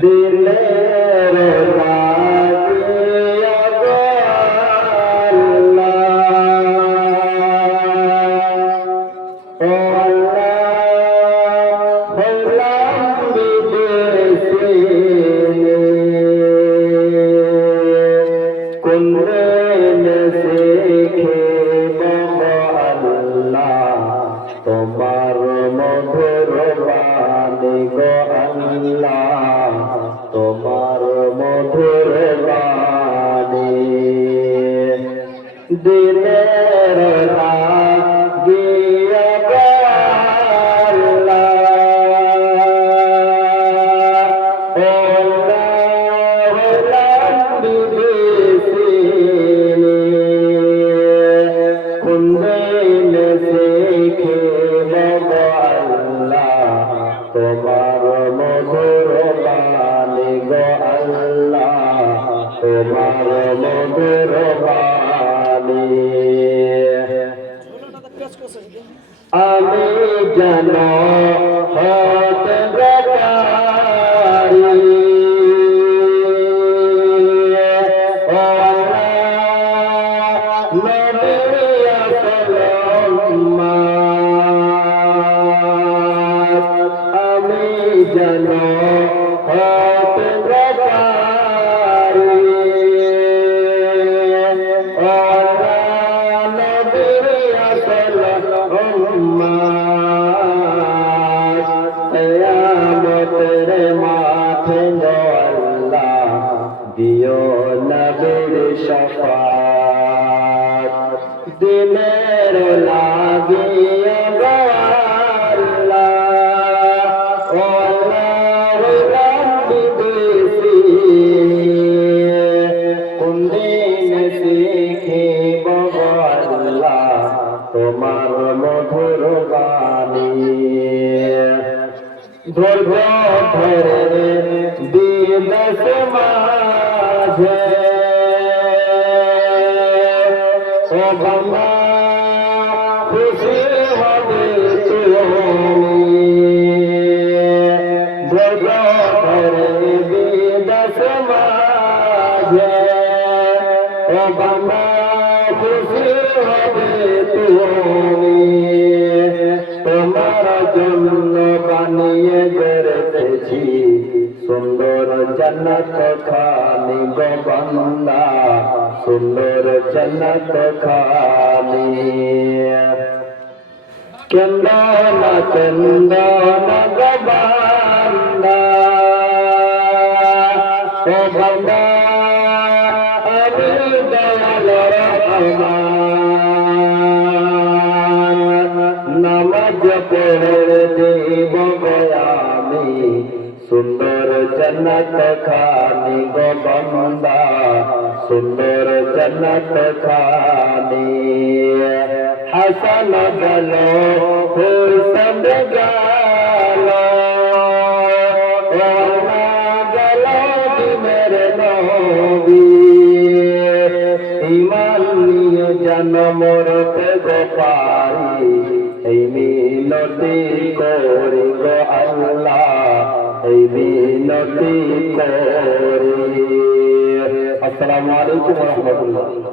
দিলের লাগিয়া গো আল্লাহ, ও আল্লাহ হইলাম বিদেশী, কোন দেশে খেব আল্লাহ তোমার মধুর বাণী গো আল্লাহ, তোমার মধুর বাণী। দিলের লাগিয়া গো আল্লাহ, ও আল্লাহ হইলাম বিদেশী, কোন দেশে খেব আল্লাহ তোমার মধুর বাণী গো আল্লাহ, তোমার মধুর বাণী। আমি যেন হতে পারি, ও আল্লাহ নবী সাল্লাল্লাহু, আমি যেন হতে পারি, ও আল্লাহ নবী কিয়ামতের মাঠে গো আল্লাহ দিও নবীর শাফাত। দিলের লাগিয়া গো আল্লাহ, ও আল্লাহ হইলাম বিদেশী, কোন দেশে খেব গো আল্লাহ তোমার মধুর বাণী। ধৈর্য ধরে বিদেশ মাঝে, ও বাবা খুশি হবে তুমি, ধৈর্য ধরে বিদেশ মাঝে, ও বাবা খুশি হবে তুমি। তোমার জন্য বানিয়ে গড়েছি সুন্দর জান্নাত খানি গো বান্দা, সুন্দর জান্নাত খানি। কেন্দনা কেন্দনা গো বান্দা, ও বান্দা আমি দয়াল রহমান, নামাজ পড়ে দেব গো আমি সুন্দর জান্নাত খানি গো বান্দা, সুন্দর জান্নাত খানি। হাসান গেল হুসেন গেল, গেল দিনের নবী, ঈমান নিয়ে জন্ম মরতে গো পারি, এই মিনতি করি গো আল্লাহ, এই মিনতি করি। আসসালামু আলাইকুম ওয়া রাহমাতুল্লাহ।